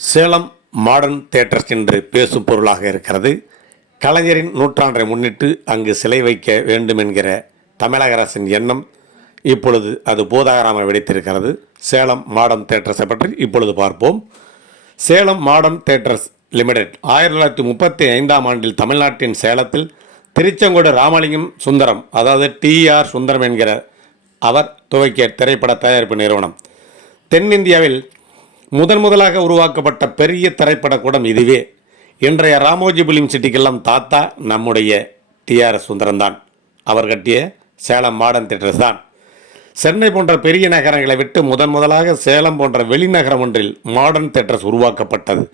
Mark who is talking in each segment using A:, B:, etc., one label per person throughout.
A: Salem modern theatres என்று பேசும் பொருளாக இருக்கிறது. கலைஞரின் நூற்றாண்டை முன்னிட்டு அங்கு சிலை வைக்க வேண்டும் என்கிற தமிழக அரசின் எண்ணம் இப்பொழுது அது போதாகராமல் வெடித்திருக்கிறது. சேலம் மாடர்ன் தேட்டர்ஸை பற்றி இப்பொழுது பார்ப்போம். சேலம் மாடர்ன் தேட்டர்ஸ் லிமிடெட் ஆயிரத்தி தொள்ளாயிரத்தி முப்பத்தி ஐந்தாம் ஆண்டில் தமிழ்நாட்டின் சேலத்தில் திருச்செங்கோடு ராமலிங்கம் சுந்தரம் அதாவது டிஆர் சுந்தரம் என்கிற அவர் துவக்கிய திரைப்பட தயாரிப்பு நிறுவனம். தென்னிந்தியாவில் முதன் முதலாக உருவாக்கப்பட்ட பெரிய திரைப்பட கூடம் இதுவே. இன்றைய ராமோஜி பிலிம் சிட்டிக்கெல்லாம் தாத்தா நம்முடைய டிஆர்எஸ் சுந்தரம் தான் அவர் கட்டிய சேலம் மாடர்ன் தேட்டர்ஸ் தான். சென்னை போன்ற பெரிய நகரங்களை விட்டு முதன் முதலாக சேலம் போன்ற வெளிநகரம் ஒன்றில் மாடர்ன் தேட்டர்ஸ் உருவாக்கப்பட்டது.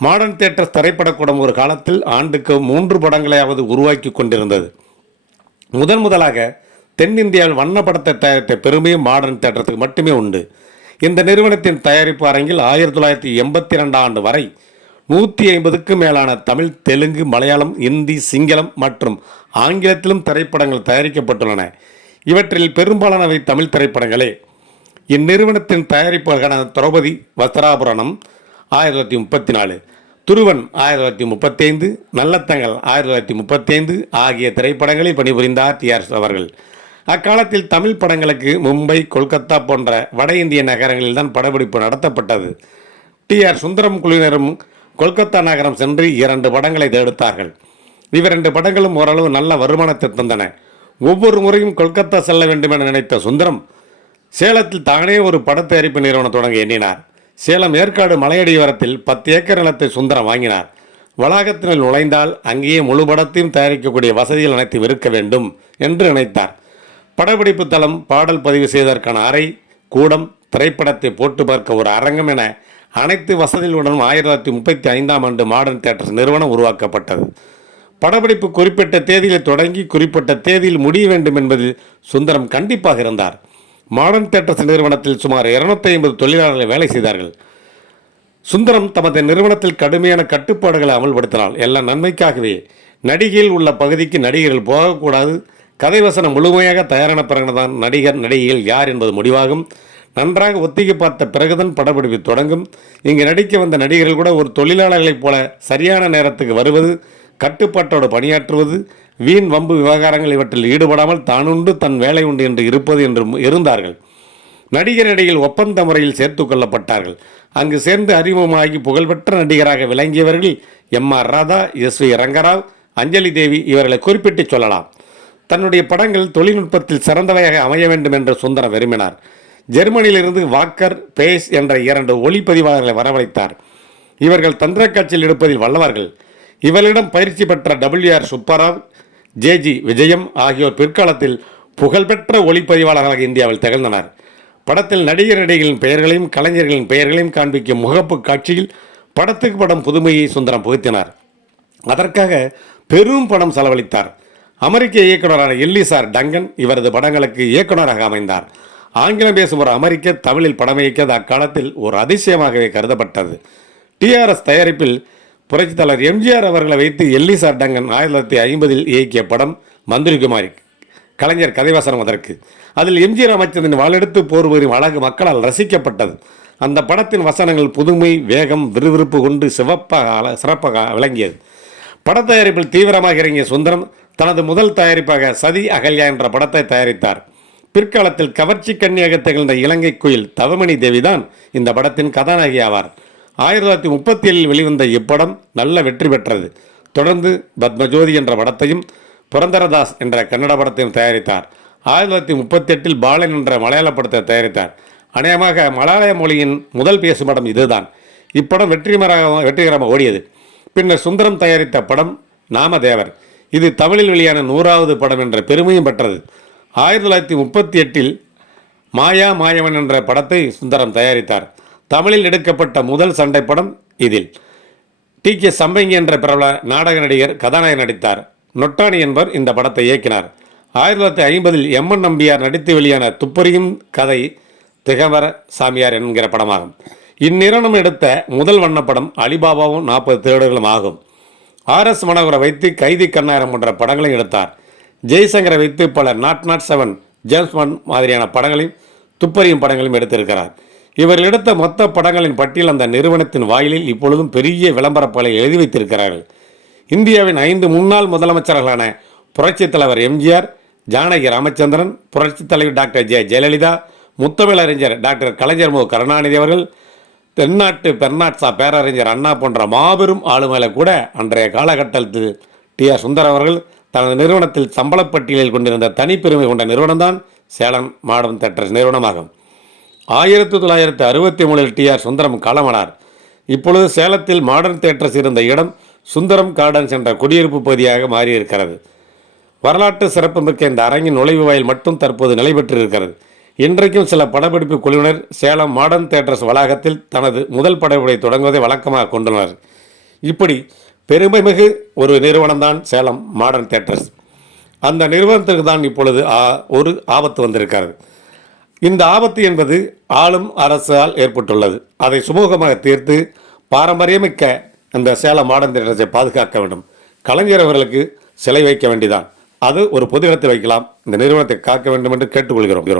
A: மாடர்ன் தேட்டர்ஸ் திரைப்படக்கூடம் ஒரு காலத்தில் ஆண்டுக்கு மூன்று படங்களையாவது உருவாக்கி கொண்டிருந்தது. முதன் முதலாக தென்னிந்தியாவில் வண்ணப்படத்தை தயாரித்த பெருமையும் மாடர்ன் தேட்டருக்கு மட்டுமே உண்டு. இந்த நிறுவனத்தின் தயாரிப்பு அரங்கில் ஆயிரத்தி தொள்ளாயிரத்தி எண்பத்தி ரெண்டாம் ஆண்டு வரை நூற்றி ஐம்பதுக்கும் மேலான தமிழ் தெலுங்கு மலையாளம் இந்தி சிங்களம் மற்றும் ஆங்கிலத்திலும் திரைப்படங்கள் தயாரிக்கப்பட்டுள்ளன. இவற்றில் பெரும்பாலானவை தமிழ் திரைப்படங்களே. இந்நிறுவனத்தின் தயாரிப்பாளர்களான திரௌபதி வஸ்திராபுரணம் ஆயிரத்தி தொள்ளாயிரத்தி முப்பத்தி நாலு துருவன் ஆயிரத்தி தொள்ளாயிரத்தி முப்பத்தைந்து நல்லத்தங்கள் ஆயிரத்தி தொள்ளாயிரத்தி முப்பத்தைந்து ஆகிய திரைப்படங்களில் பணிபுரிந்தார் டிஆர் அவர்கள். அக்காலத்தில் தமிழ் படங்களுக்கு மும்பை கொல்கத்தா போன்ற வட இந்திய நகரங்களில் தான் படப்பிடிப்பு நடத்தப்பட்டது. டிஆர் சுந்தரம் குழுவினரும் கொல்கத்தா நகரம் சென்று இரண்டு படங்களை எடுத்தார்கள் இவ்விரண்டு படங்களும் ஓரளவு நல்ல வருமானத்தை தந்தன. ஒவ்வொரு முறையும் கொல்கத்தா செல்ல வேண்டும் என நினைத்த சுந்தரம் சேலத்தில் தானே ஒரு படத் தயாரிப்பு நிறுவனம் தொடங்க எண்ணினார். சேலம் ஏற்காடு மலையடிவாரத்தில் பத்து ஏக்கர் நிலத்தை சுந்தரம் வாங்கினார். வளாகத்தினுள் நுழைந்தால் அங்கேயே முழு படத்தையும் தயாரிக்கக்கூடிய வசதிகள் அனைத்தும் இருக்க வேண்டும் என்று நினைத்தார். படப்பிடிப்பு தளம் பாடல் பதிவு செய்வதற்கான அறை கூடம் திரைப்படத்தை போட்டு பார்க்க ஒரு அரங்கம் என அனைத்து வசதிகளுடனும் ஆயிரத்தி தொள்ளாயிரத்தி முப்பத்தி ஐந்தாம் ஆண்டு மாடர்ன் தேட்டர்ஸ் நிறுவனம் உருவாக்கப்பட்டது. படப்பிடிப்பு குறிப்பிட்ட தேதியில் தொடங்கி குறிப்பிட்ட தேதியில் முடிய வேண்டும் என்பதில் சுந்தரம் கண்டிப்பாக இருந்தார். மாடர்ன் தேட்டர்ஸ் நிறுவனத்தில் சுமார் இருநூத்தி ஐம்பது தொழிலாளர்கள் வேலை செய்தார்கள். சுந்தரம் தமது நிறுவனத்தில் கடுமையான கட்டுப்பாடுகளை அமல்படுத்தினார் எல்லாம் நன்மைக்காகவே நடிகையில் உள்ள பகுதிக்கு நடிகர்கள் போகக்கூடாது கதை வசனம் முழுமையாக தயாரான பிறகுதான் நடிகர் நடிகைகள் யார் என்பது முடிவாகும். நன்றாக ஒத்திகை பார்த்த பிறகுதான் படப்பிடிப்பு தொடங்கும். இங்கு நடிக்க வந்த நடிகர்கள் கூட ஒரு தொழிலாளர்களைப் போல சரியான நேரத்துக்கு வருவது கட்டுப்பாட்டோடு பணியாற்றுவது வீண் வம்பு விவகாரங்கள் இவற்றில் ஈடுபடாமல் தானுண்டு தன் வேலை உண்டு என்று இருப்பது என்று இருந்தார்கள். நடிகர் நடிகைகள் ஒப்பந்த முறையில் சேர்த்து கொள்ளப்பட்டார்கள். அங்கு சேர்ந்து அறிமுகமாகி புகழ்பெற்ற நடிகராக விளங்கியவர்கள் M R Radha S V Rangarao Anjali Devi இவர்களை குறிப்பிட்டு சொல்லலாம். தன்னுடைய படங்கள் தொழில்நுட்பத்தில் சிறந்தவையாக அமைய வேண்டும் என்று சுந்தரம் விரும்பினார். ஜெர்மனியிலிருந்து வாக்கர் பேஸ் என்ற இரண்டு ஒளிப்பதிவாளர்களை வரவழைத்தார். இவர்கள் தந்திர காட்சியில் எடுப்பதில் வல்லவர்கள். இவர்களிடம் பயிற்சி பெற்ற டபிள்யூஆர் சுப்பராவ் ஜேஜி விஜயம் ஆகியோர் பிற்காலத்தில் புகழ்பெற்ற ஒளிப்பதிவாளர்களாக இந்தியாவில் திகழ்ந்தனர். படத்தில் நடிகர் நடிகைகளின் பெயர்களையும் கலைஞர்களின் பெயர்களையும் காண்பிக்கும் முகப்பு காட்சியில் படத்துக்கு படம் புதுமையை சுந்தரம் புகுத்தினார். அதற்காக பெரும் பணம் செலவழித்தார். அமெரிக்க இயக்குனரான எல்லிசார் டங்கன் இவரது படங்களுக்கு இயக்குனராக அமைந்தார். ஆங்கிலம் பேசும் ஒரு அமெரிக்க தமிழில் படம் இயக்கியது அக்காலத்தில் ஒரு அதிசயமாகவே கருதப்பட்டது. டிஆர்எஸ் தயாரிப்பில் புரட்சித்தாளர் எம்ஜிஆர் அவர்களை வைத்து எல்லிசார் டங்கன் ஆயிரத்தி தொள்ளாயிரத்தி ஐம்பதில் இயக்கிய படம் மந்திரிகுமாரி கலைஞர் கதைவசனம் அதற்கு. அதில் எம்ஜிஆர் அமைச்சரின் வாளெடுத்து போர் புரியும் அழகு மக்களால் ரசிக்கப்பட்டது. அந்த படத்தின் வசனங்கள் புதுமை வேகம் விறுவிறுப்பு கொண்டு சிவப்பாக சிறப்பாக விளங்கியது. படத்தயாரிப்பில் தீவிரமாக இறங்கிய சுந்தரம் தனது முதல் தயாரிப்பாக சதி அகல்யா என்ற படத்தை தயாரித்தார். பிற்காலத்தில் கவர்ச்சி கன்னியாக திகழ்ந்த இலங்கை குயில் தவமணி தேவிதான் இந்த படத்தின் கதாநாயகி ஆவார். ஆயிரத்தி தொள்ளாயிரத்தி முப்பத்தி ஏழில் வெளிவந்த இப்படம் நல்ல வெற்றி பெற்றது. தொடர்ந்து பத்மஜோதி என்ற படத்தையும் புரந்தரதாஸ் என்ற கன்னட படத்தையும் தயாரித்தார். ஆயிரத்தி தொள்ளாயிரத்தி முப்பத்தி எட்டில் பாலன் என்ற மலையாள படத்தை தயாரித்தார். அநேகமாக மலையாள மொழியின் முதல் பேசும் படம் இதுதான். இப்படம் வெற்றிகரமாக வெற்றிகரமாக ஓடியது. பின்னர் சுந்தரம் தயாரித்த படம் நாமதேவர். இது தமிழில் வெளியான நூறாவது படம் என்ற பெருமையும் பெற்றது. ஆயிரத்தி தொள்ளாயிரத்தி முப்பத்தி எட்டில் மாயா மாயவன் என்ற படத்தை சுந்தரம் தயாரித்தார். தமிழில் எடுக்கப்பட்ட முதல் சண்டை படம் இதில். டி. கே. சம்பங்கி என்ற பிரபல நாடக நடிகர் கதாநாயகன் நடித்தார். நொட்டானி என்பவர் இந்த படத்தை இயக்கினார். ஆயிரத்தி தொள்ளாயிரத்தி ஐம்பதில் எம்என் நம்பியார் நடித்து வெளியான துப்பறியும் கதை திகவர சாமியார் என்கிற படமாகும். இந்நிறுவனம் எடுத்த முதல் வண்ணப்படம் அலிபாபாவும் நாற்பது திருடர்களும் ஆகும். ஆர் எஸ் மனோகரை வைத்து கைதி கண்ணாயிரம் போன்ற படங்களையும் எடுத்தார். ஜெய்சங்கரை வைத்து பல nought nought seven James Bond மாதிரியான படங்களையும் துப்பறியும் படங்களையும் எடுத்திருக்கிறார். இவர்கள் எடுத்த மொத்த படங்களின் பட்டியல் அந்த நிறுவனத்தின் வாயிலில் இப்பொழுதும் பெரிய விளம்பரப்பலை எழுதி வைத்திருக்கிறார்கள். இந்தியாவின் ஐந்து முன்னாள் முதலமைச்சர்களான புரட்சித் தலைவர் எம்ஜிஆர் ஜானகி ராமச்சந்திரன் புரட்சித் தலைவர் டாக்டர் ஜெ ஜெயலலிதா முத்தமிழறிஞர் டாக்டர் கலைஞர் மு கருணாநிதி அவர்கள் தென்னாட்டு பெர்னாட்சா பேரறிஞர் அண்ணா போன்ற மாபெரும் ஆளுமையில கூட அன்றைய காலகட்டத்தில் டி ஆர் சுந்தர் அவர்கள் தனது நிறுவனத்தில் சம்பளப்பட்டியலில் கொண்டிருந்த தனிப்பெருமை கொண்ட நிறுவனம்தான் சேலம் மாடர்ன் தேட்டர்ஸ் நிறுவனமாகும். ஆயிரத்தி தொள்ளாயிரத்தி அறுபத்தி மூணில் டி ஆர் சுந்தரம் காலமானார் இப்பொழுது சேலத்தில் மாடர்ன் தேட்டர்ஸ் இருந்த இடம் சுந்தரம் கார்டன்ஸ் என்ற குடியிருப்பு பகுதியாக மாறியிருக்கிறது. வரலாற்று சிறப்புமிக்க இந்த அரங்கின் நுழைவு வாயில் மட்டும் தற்போது நிலை பெற்றிருக்கிறது இன்றைக்கும் சில படப்பிடிப்பு குழுவினர் சேலம் மாடர்ன் தேட்டர்ஸ் வளாகத்தில் தனது முதல் படப்பிடிப்பை தொடங்குவதை வழக்கமாக கொண்டுள்ளனர். இப்படி பெருமைமிகு ஒரு நிறுவனம்தான் சேலம் மாடர்ன் தேட்டர்ஸ் அந்த நிறுவனத்திற்கு தான் இப்பொழுது ஆ- ஒரு ஆபத்து வந்திருக்கிறது. இந்த ஆபத்து என்பது ஆளும் அரசால் ஏற்பட்டுள்ளது. அதை சுமூகமாக தீர்த்து பாரம்பரியமிக்க அந்த சேலம் மாடர்ன் தேட்டர்ஸை பாதுகாக்க வேண்டும். கலைஞர் அவர்களுக்கு சிலை வைக்க வேண்டிதான். அது ஒரு பொது இடத்தில் வைக்கலாம். இந்த நிறுவனத்தை காக்க வேண்டும் என்று கேட்டுக்கொள்கிறோம்.